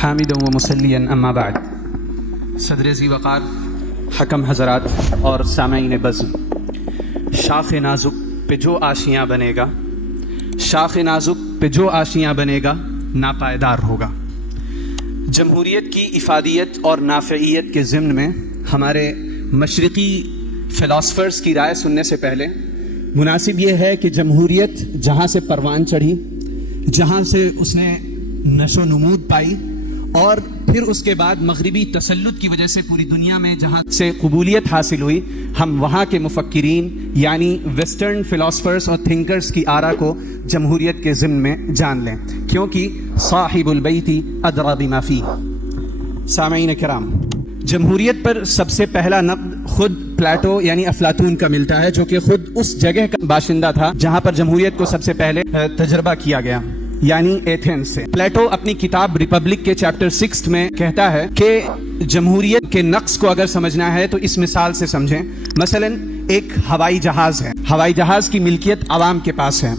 حامد و مسلین اما بعد، صدر ذی وقار، حکم حضرات اور سامعین بزم، شاخ نازک پہ جو آشیاں بنے گا، شاخ نازک پہ جو آشیاں بنے گا ناپائیدار ہوگا۔ جمہوریت کی افادیت اور نافعیت کے ضمن میں ہمارے مشرقی فلاسفرز کی رائے سننے سے پہلے مناسب یہ ہے کہ جمہوریت جہاں سے پروان چڑھی، جہاں سے اس نے نشو و نمود پائی، اور پھر اس کے بعد مغربی تسلط کی وجہ سے پوری دنیا میں جہاں سے قبولیت حاصل ہوئی، ہم وہاں کے مفکرین یعنی ویسٹرن فلاسفرز اور تھنکرز کی آرا کو جمہوریت کے ضمن میں جان لیں، کیونکہ صاحب البیت ادری بما فیہ۔ سامعین کرام، جمہوریت پر سب سے پہلا نقد خود پلیٹو یعنی افلاطون کا ملتا ہے، جو کہ خود اس جگہ کا باشندہ تھا جہاں پر جمہوریت کو سب سے پہلے تجربہ کیا گیا، یعنی ایتھنز سے۔ پلیٹو اپنی کتاب ریپبلک کے چیپٹر 6 میں کہتا ہے کہ جمہوریت کے نقص کو اگر سمجھنا ہے تو اس مثال سے سمجھیں۔ مثلا ایک ہوائی جہاز ہے، ہوائی جہاز کی ملکیت عوام کے پاس ہے۔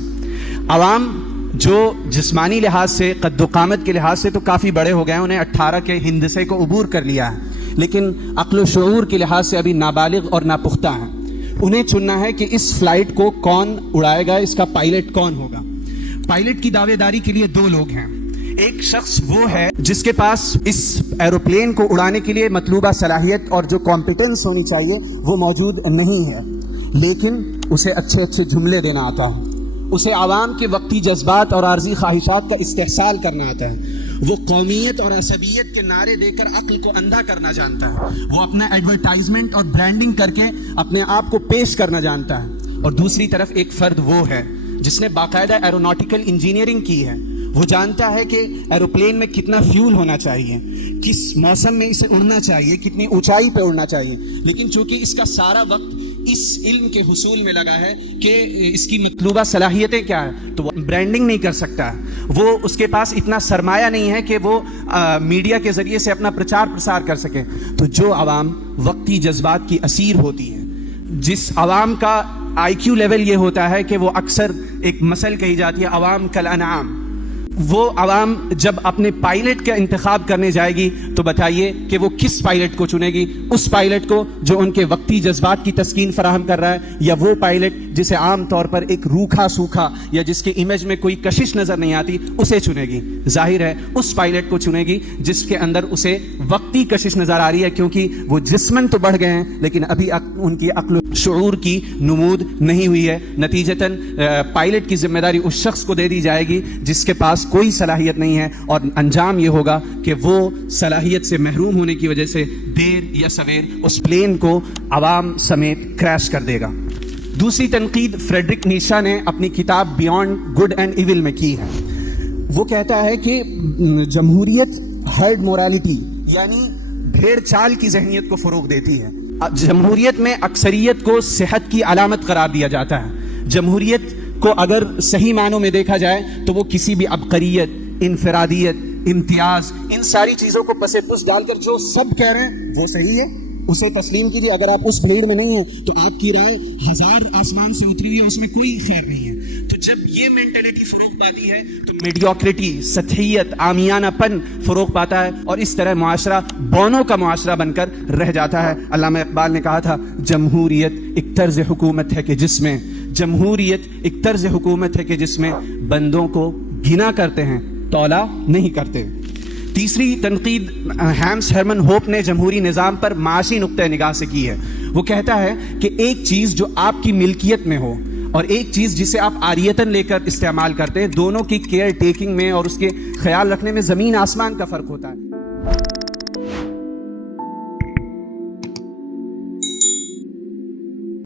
عوام جو جسمانی لحاظ سے، قد و قامت کے لحاظ سے تو کافی بڑے ہو گئے ہیں، انہیں 18 کے ہندسے کو عبور کر لیا ہے، لیکن عقل و شعور کے لحاظ سے ابھی نابالغ اور ناپختہ ہیں۔ انہیں چننا ہے کہ اس فلائٹ کو کون اڑائے گا، اس کا پائلٹ کون ہوگا۔ پائلٹ کی دعوے داری کے لیے دو لوگ ہیں۔ ایک شخص وہ ہے جس کے پاس اس ایروپلین کو اڑانے کے لیے مطلوبہ صلاحیت اور جو کمپیٹنس ہونی چاہیے وہ موجود نہیں ہے، لیکن اسے اچھے اچھے جملے دینا آتا ہے، اسے عوام کے وقتی جذبات اور عارضی خواہشات کا استحصال کرنا آتا ہے، وہ قومیت اور عصبیت کے نعرے دے کر عقل کو اندھا کرنا جانتا ہے، وہ اپنا ایڈورٹائزمنٹ اور برانڈنگ کر کے اپنے آپ کو پیش کرنا جانتا ہے۔ اور دوسری طرف ایک فرد وہ ہے جس نے باقاعدہ ایروناٹیکل انجینئرنگ کی ہے، وہ جانتا ہے کہ ایروپلین میں کتنا فیول ہونا چاہیے، کس موسم میں اسے اڑنا چاہیے، کتنی اونچائی پہ اڑنا چاہیے، لیکن چونکہ اس کا سارا وقت اس علم کے حصول میں لگا ہے کہ اس کی مطلوبہ صلاحیتیں کیا ہیں، تو وہ برانڈنگ نہیں کر سکتا، وہ اس کے پاس اتنا سرمایہ نہیں ہے کہ وہ میڈیا کے ذریعے سے اپنا پرچار پرسار کر سکے۔ تو جو عوام وقتی جذبات کی اسیر ہوتی ہے، جس عوام کا آئی کیو لیول یہ ہوتا ہے کہ وہ اکثر ایک مثل کہی جاتی ہے عوام کالانعام، وہ عوام جب اپنے پائلٹ کا انتخاب کرنے جائے گی تو بتائیے کہ وہ کس پائلٹ کو چنے گی؟ اس پائلٹ کو جو ان کے وقتی جذبات کی تسکین فراہم کر رہا ہے، یا وہ پائلٹ جسے عام طور پر ایک روکھا سوکھا یا جس کے امیج میں کوئی کشش نظر نہیں آتی اسے چنے گی؟ ظاہر ہے اس پائلٹ کو چنے گی جس کے اندر اسے وقتی کشش نظر آ رہی ہے، کیونکہ وہ جسمن تو بڑھ گئے ہیں لیکن ابھی ان کی عقل و شعور کی نمود نہیں ہوئی ہے۔ نتیجتاً پائلٹ کی ذمہ داری اس شخص کو دے دی جائے گی جس کے پاس کوئی صلاحیت نہیں ہے، اور انجام یہ ہوگا کہ وہ صلاحیت سے محروم ہونے کی وجہ سے دیر یا سویر اس پلین کو عوام سمیت کریش کر دے گا۔ دوسری تنقید فریڈرک نیشا نے اپنی کتاب بیانڈ گڈ اینڈ ایول میں کی ہے۔ وہ کہتا ہے کہ جمہوریت ہرڈ مورالٹی یعنی بھیڑ چال کی ذہنیت کو فروغ دیتی ہے۔ جمہوریت میں اکثریت کو صحت کی علامت قرار دیا جاتا ہے۔ جمہوریت کو اگر صحیح معنوں میں دیکھا جائے تو وہ کسی بھی عبقریت، انفرادیت، امتیاز، ان ساری چیزوں کو پس پس ڈال کر جو سب کہہ رہے ہیں وہ صحیح ہے اسے تسلیم کیجیے۔ اگر آپ اس بھیڑ میں نہیں ہیں تو آپ کی رائے ہزار آسمان سے اتری ہوئی ہے، اس میں کوئی خیر نہیں ہے۔ تو جب یہ مینٹلٹی فروغ پاتی ہے تو میڈیوکریٹی، سطحیت، عامیانہ پن فروغ پاتا ہے، اور اس طرح معاشرہ بونوں کا معاشرہ بن کر رہ جاتا ہے۔ علامہ اقبال نے کہا تھا جمہوریت ایک طرز حکومت ہے کہ جس میں جمہوریت ایک طرز حکومت ہے کہ جس میں بندوں کو گنا کرتے ہیں، تولا نہیں کرتے۔ تیسری تنقید ہیمس ہرمن ہوپ نے جمہوری نظام پر معاشی نقطہ نگاہ سے کی ہے۔ وہ کہتا ہے کہ ایک چیز جو آپ کی ملکیت میں ہو اور ایک چیز جسے آپ عاریتاً لے کر استعمال کرتے ہیں، دونوں کی کیئر ٹیکنگ میں اور اس کے خیال رکھنے میں زمین آسمان کا فرق ہوتا ہے۔